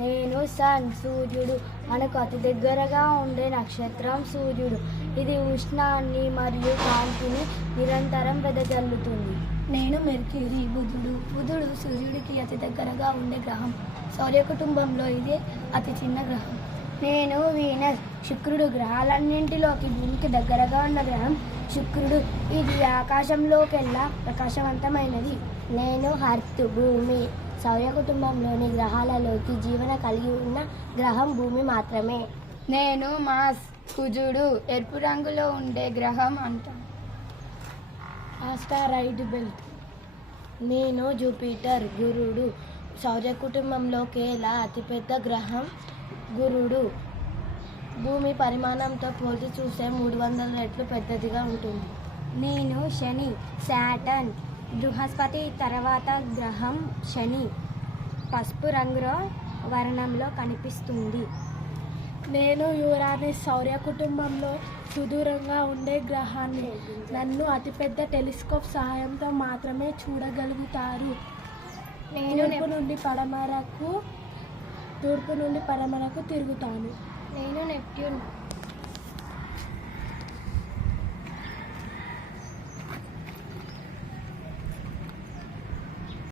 నేను సన్ సూర్యుడు. మనకు అతి దగ్గరగా ఉండే నక్షత్రం సూర్యుడు. ఇది ఉష్ణాన్ని మరియు కాంతిని నిరంతరం వెదజల్లుతుంది. నేను మెర్క్యూరీ బుధుడు. బుధుడు సూర్యుడికి అతి దగ్గరగా ఉండే గ్రహం. సౌర్య కుటుంబంలో ఇది అతి చిన్న గ్రహం. నేను వీనస్. శుక్రుడు. గ్రహాలన్నింటిలోకి భూమికి దగ్గరగా ఉన్న గ్రహం శుక్రుడు. ఇది ఆకాశంలోకెల్లా ప్రకాశవంతమైనది. నేను హర్త్. భూమి. సౌర్య కుటుంబంలోని గ్రహాలలోకి జీవన కలిగి ఉన్న గ్రహం భూమి మాత్రమే. నేను మాస్. కుజుడు. ఎరుపు రంగులో ఉండే గ్రహం అంటాం. Asteroid belt. నేను జూపిటర్. గురుడు. సౌర్య కుటుంబంలోకెల్లా అతిపెద్ద గ్రహం గురుడు. భూమి పరిమాణంతో పోల్చి చూస్తే 300 రెట్లు పెద్దదిగా ఉంటుంది. నేను శని. శాటర్న్. బృహస్పతి తర్వాత గ్రహం శని. పసుపు రంగులో వర్ణంలో కనిపిస్తుంది. నేను యురానస్. సౌర్య కుటుంబంలో సుదూరంగా ఉండే గ్రహాన్ని. నన్ను అతిపెద్ద టెలిస్కోప్ సహాయంతో మాత్రమే చూడగలుగుతారు. తూర్పు నుండి పడమరకు తిరుగుతాను. నేను నెప్ట్యూన్.